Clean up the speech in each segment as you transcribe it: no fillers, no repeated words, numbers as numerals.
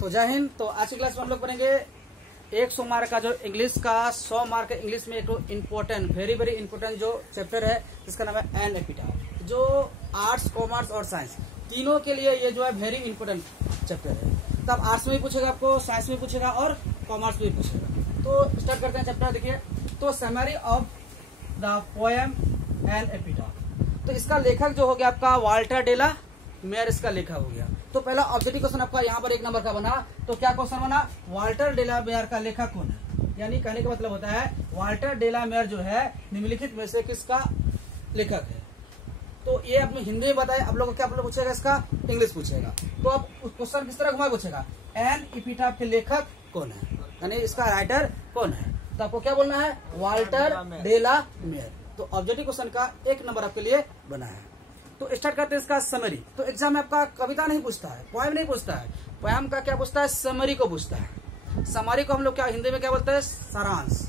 तो जय हिंद। तो आज की क्लास में हम लोग पढ़ेंगे 100 मार्क का जो इंग्लिश का 100 मार्क का इंग्लिश में एक इम्पोर्टेंट वेरी वेरी इंपोर्टेंट जो चैप्टर है जिसका नाम है एन एपिटाफ, जो आर्ट्स कॉमर्स और साइंस तीनों के लिए ये जो है वेरी इंपोर्टेंट चैप्टर है। तब आर्ट्स में भी पूछेगा आपको, साइंस में पूछेगा और कॉमर्स में भी पूछेगा। तो स्टार्ट करते हैं चैप्टर। देखिए, तो summary of the poem an epitaph. तो इसका लेखक जो हो गया आपका वाल्टर डेला मेयर, इसका लेखक हो गया। तो पहला ऑब्जेक्टिव क्वेश्चन आपका यहाँ पर 1 नंबर का बना। तो क्या क्वेश्चन बना? वाल्टर डेला मेयर का लेखक कौन है? यानी कहने का मतलब होता है वाल्टर डेला मेयर जो है निम्नलिखित में से किसका लेखक है। तो ये आपने हिंदी में बताया, आप लोग को क्या पूछेगा, इसका इंग्लिश पूछेगा। तो अब क्वेश्चन किस तरह घुमा पूछेगा, एन एपिटाफ के लेखक कौन है, यानी इसका राइटर कौन है। तो आपको क्या बोलना है, वाल्टर डेला मेयर। तो ऑब्जेक्टिव क्वेश्चन का 1 नंबर आपके लिए बना है। तो स्टार्ट करते हैं इसका समरी। तो एग्जाम में आपका कविता नहीं पूछता है, पोएम नहीं पूछता है, पोएम का क्या पूछता है, समरी को पूछता है। समरी को हम लोग क्या हिंदी में क्या बोलते हैं, सारांश।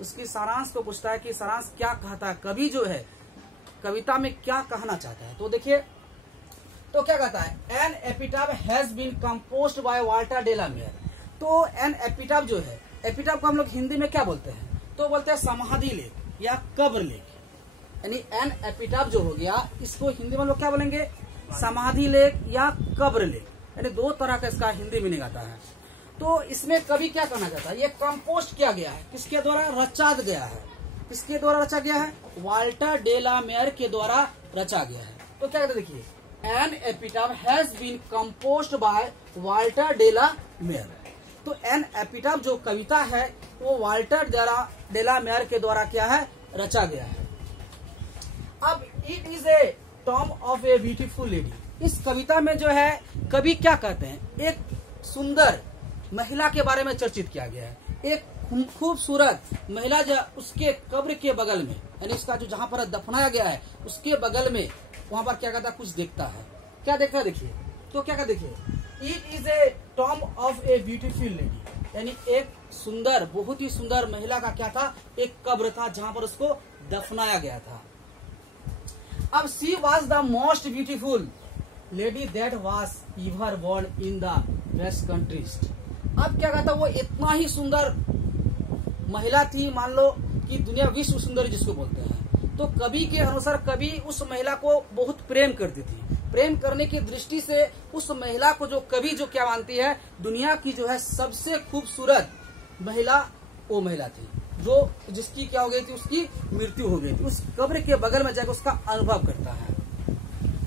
उसकी सारांश को पूछता है कि सारांश क्या कहता है, कवि जो है कविता में क्या कहना चाहता है। तो देखिए, तो क्या कहता है, an epitaph has been composed by Walter de la Mare. तो एन एपिटाफ जो है, एपिटाफ को हम लोग हिंदी में क्या बोलते हैं, तो बोलते हैं समाधि लेख या कब्र लेख। यानी एन एपिटाफ जो हो गया, इसको हिंदी में लोग क्या बोलेंगे, समाधि लेख या कब्र लेख। यानी 2 तरह का इसका हिंदी मीनिंग आता है। तो इसमें कवि क्या कहना चाहता है, ये कंपोस्ट किया गया है, किसके द्वारा रचा गया है, किसके द्वारा रचा गया है, वाल्टर डेला मेयर के द्वारा रचा गया है। तो क्या कहते हैं, देखिए, an epitaph has been composed by Walter de la Mare. तो एन एपिटाफ जो कविता है वो वाल्टर डेला मेयर के द्वारा क्या है, रचा गया है। अब it is a Tom of a beautiful lady. इस कविता में जो है कवि क्या कहते हैं, एक सुंदर महिला के बारे में चर्चित किया गया है। एक खूबसूरत महिला जो उसके कब्र के बगल में, यानी इसका जो जहां पर दफनाया गया है उसके बगल में, वहां पर क्या कहता है, कुछ देखता है। क्या देखता है, देखिए। तो क्या कहता है, देखिए, it is a Tom of a beautiful lady. यानी एक सुंदर, बहुत ही सुंदर महिला का क्या था, एक कब्र था जहां पर उसको दफनाया गया था। अब she was the most beautiful lady that was ever born in the west countries. अब क्या कहता, वो इतना ही सुंदर महिला थी, मान लो कि दुनिया विश्व सुंदरी जिसको बोलते हैं। तो कवि के अनुसार कवि उस महिला को बहुत प्रेम करती थी। प्रेम करने की दृष्टि से उस महिला को जो कवि जो क्या मानती है, दुनिया की जो है सबसे खूबसूरत महिला वो महिला थी, जो जिसकी क्या हो गई थी, उसकी मृत्यु हो गई थी। उस कब्र के बगल में जाकर उसका अनुभव करता है।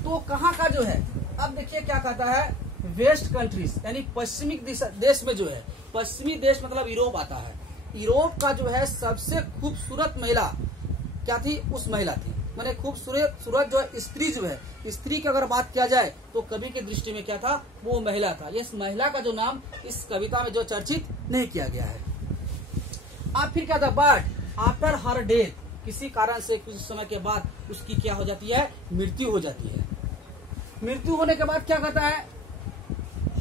तो कहाँ का जो है, अब देखिए क्या कहता है, वेस्ट कंट्रीज यानी पश्चिमी देश में जो है, पश्चिमी देश मतलब यूरोप आता है। यूरोप का जो है सबसे खूबसूरत महिला क्या थी, उस महिला थी। माने खूबसूरत जो है स्त्री जो है, स्त्री की अगर बात किया जाए तो कवि की दृष्टि में क्या था, वो महिला था। इस महिला का जो नाम इस कविता में जो चर्चित नहीं किया गया है। अब फिर क्या था, बट आफ्टर हर डेथ, किसी कारण से कुछ समय के बाद उसकी क्या हो जाती है, मृत्यु हो जाती है। मृत्यु होने के बाद क्या कहता है,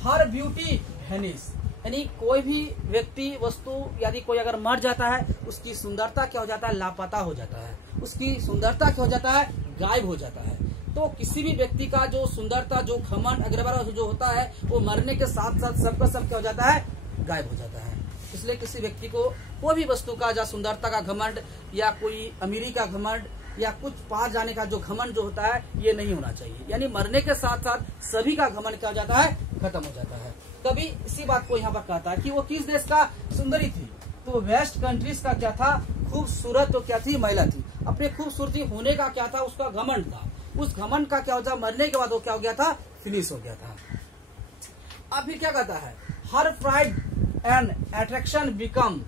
हर ब्यूटी वेनिश। यानी कोई भी व्यक्ति, वस्तु यदि कोई अगर मर जाता है, उसकी सुंदरता क्या हो जाता है, लापता हो जाता है। उसकी सुंदरता क्या हो जाता है, गायब हो जाता है। तो किसी भी व्यक्ति का जो सुंदरता, जो घमंड अग्रवार जो होता है, वो मरने के साथ साथ सबका सब क्या हो जाता है, गायब हो जाता है। इसलिए किसी व्यक्ति को कोई भी वस्तु का जो सुंदरता का घमंड या कोई अमीरी का घमंड या कुछ पार जाने का जो घमंड जो होता है, ये नहीं होना चाहिए। यानी मरने के साथ साथ सभी का घमंड क्या हो जाता है, खत्म हो जाता है। कभी इसी बात को यहाँ पर कहता है कि वो किस देश का सुंदरी थी, तो वेस्ट कंट्रीज का क्या था, खूबसूरत तो क्या थी, महिला थी। अपने खूबसूरती होने का क्या था, उसका घमंड था। उस घमंड का क्या होता, मरने के बाद वो क्या हो गया था, फिनिश हो गया था। अब फिर क्या कहता है, her pride and attraction become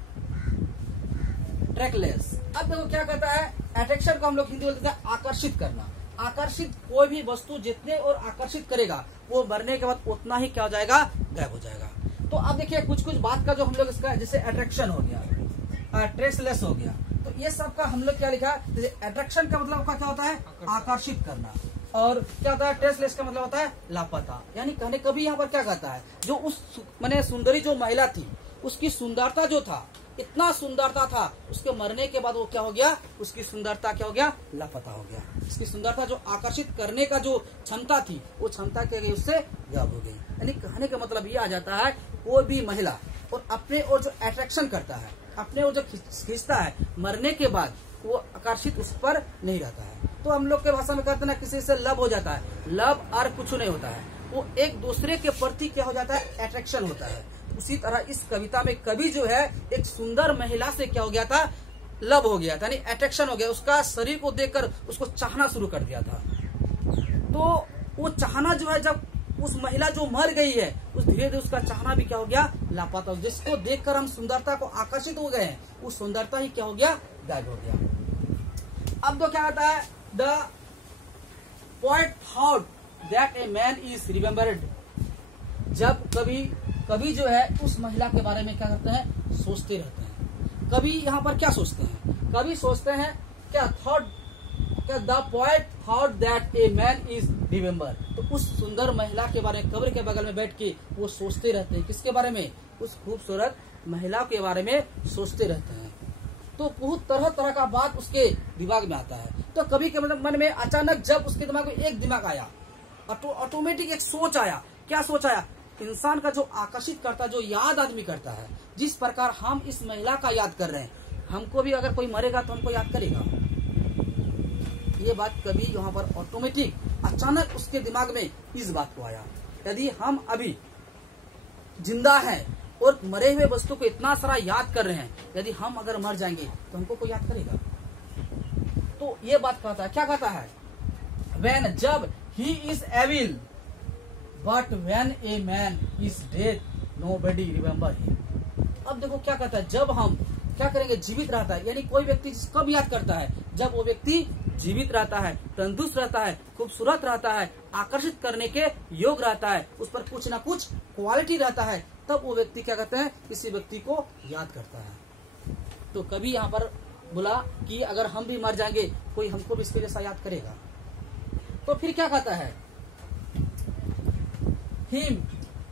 trackless. अब देखो क्या कहता है, अट्रैक्शन को हम लोग हिंदी बोलते हैं आकर्षित करना। आकर्षित कोई भी वस्तु जितने और आकर्षित करेगा, वो मरने के बाद उतना ही क्या हो जाएगा, गायब हो जाएगा। तो अब देखिए कुछ कुछ बात का जो हम लोग इसका, जैसे अट्रैक्शन हो गया, ट्रेसलेस हो गया, तो ये सब का हम लोग क्या लिखा, जैसे अट्रैक्शन का मतलब क्या होता है, आकर्षित करना। और क्या होता है, ट्रेसलेस का मतलब होता है लापता। यानी कहने कभी यहाँ पर क्या कहता है, जो उस माने सुंदरी जो महिला थी, उसकी सुंदरता जो था इतना सुंदरता था, उसके मरने के बाद वो क्या हो गया, उसकी सुंदरता क्या हो गया, लापता हो गया। उसकी सुंदरता जो आकर्षित करने का जो क्षमता थी, वो क्षमता क्या गई, उससे गायब हो गई। यानी कहने का मतलब ये आ जाता है, कोई भी महिला और अपने और जो अट्रैक्शन करता है, अपने और जो खींचता है, मरने के बाद वो आकर्षित उस पर नहीं रहता है। तो हम लोग के भाषा में कहते हैं ना, किसी से लव हो जाता है, लव और कुछ नहीं होता है, वो एक दूसरे के प्रति क्या हो जाता है, अट्रैक्शन होता है। उसी तरह इस कविता में कवि जो है एक सुंदर महिला से क्या हो गया था, लव हो गया था, यानी अट्रैक्शन हो गया, उसका शरीर को देखकर उसको चाहना शुरू कर दिया था। तो वो चाहना जो है, जब उस महिला जो मर गई है, उस धीरे धीरे उसका चाहना भी क्या हो गया, लापता हो। जिसको देखकर हम सुंदरता को आकर्षित हो गए, वो सुंदरता ही क्या हो गया, गायब हो गया। अब तो क्या आता है, the poet thought that a man is remembered. जब कभी जो है उस महिला के बारे में क्या करते हैं, सोचते रहते हैं। कभी यहाँ पर क्या सोचते हैं, कभी सोचते हैं क्या, थॉट क्या, the poet thought that a man is remember. तो उस सुंदर महिला के बारे में कब्र के बगल में बैठ के वो सोचते रहते हैं। किसके बारे में, उस खूबसूरत महिला के बारे में सोचते रहते हैं। तो बहुत तरह तरह का बात उसके दिमाग में आता है। तो कभी के मतलब मन में अचानक जब उसके दिमाग में एक दिमाग आया, ऑटोमेटिक एक सोच आया। क्या सोच आया, इंसान का जो आकर्षित करता है, जो याद आदमी करता है, जिस प्रकार हम इस महिला का याद कर रहे हैं, हमको भी अगर कोई मरेगा तो हमको याद करेगा। ये बात कभी यहाँ पर ऑटोमेटिक अचानक उसके दिमाग में इस बात को आया, यदि हम अभी जिंदा हैं और मरे हुए वस्तु को इतना सारा याद कर रहे हैं, यदि हम अगर मर जाएंगे तो हमको कोई याद करेगा। तो ये बात कहता है, क्या कहता है, when जब he is evil but when a man is dead nobody remember him। अब देखो क्या कहता है, जब हम क्या करेंगे, जीवित रहता है, यानी कोई व्यक्ति कब याद करता है, जब वो व्यक्ति जीवित रहता है, तंदुरुस्त रहता है, खूबसूरत रहता है, आकर्षित करने के योग रहता है, उस पर कुछ ना कुछ क्वालिटी रहता है, तब वो व्यक्ति क्या कहते हैं, किसी व्यक्ति को याद करता है। तो कभी यहाँ पर बोला कि अगर हम भी मर जाएंगे कोई हमको भी इसके जैसा याद करेगा। तो फिर क्या कहता है, हिम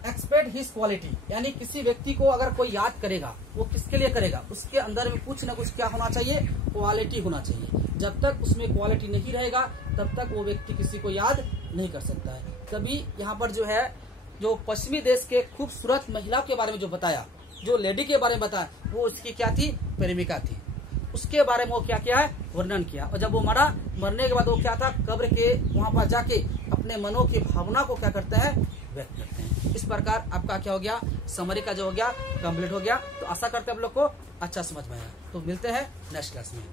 एक्सपेक्ट हिज क्वालिटी, यानी किसी व्यक्ति को अगर कोई याद करेगा, वो किसके लिए करेगा, उसके अंदर में कुछ ना कुछ क्या होना चाहिए, क्वालिटी होना चाहिए। जब तक उसमें क्वालिटी नहीं रहेगा तब तक वो व्यक्ति किसी को याद नहीं कर सकता है। कभी यहाँ पर जो है, जो पश्चिमी देश के खूबसूरत महिला के बारे में जो बताया, जो लेडी के बारे में बताया, वो उसकी क्या थी, प्रेमिका थी। उसके बारे में वो क्या किया है, वर्णन किया। और जब वो मरने के बाद वो क्या था, कब्र के वहां पर जाके अपने मनों की भावना को क्या करते हैं, व्यक्त करते हैं। इस प्रकार आपका क्या हो गया, समरी का जो हो गया कंप्लीट हो गया। तो आशा करते हैं आप लोग को अच्छा समझ में आया। तो मिलते हैं नेक्स्ट क्लास में।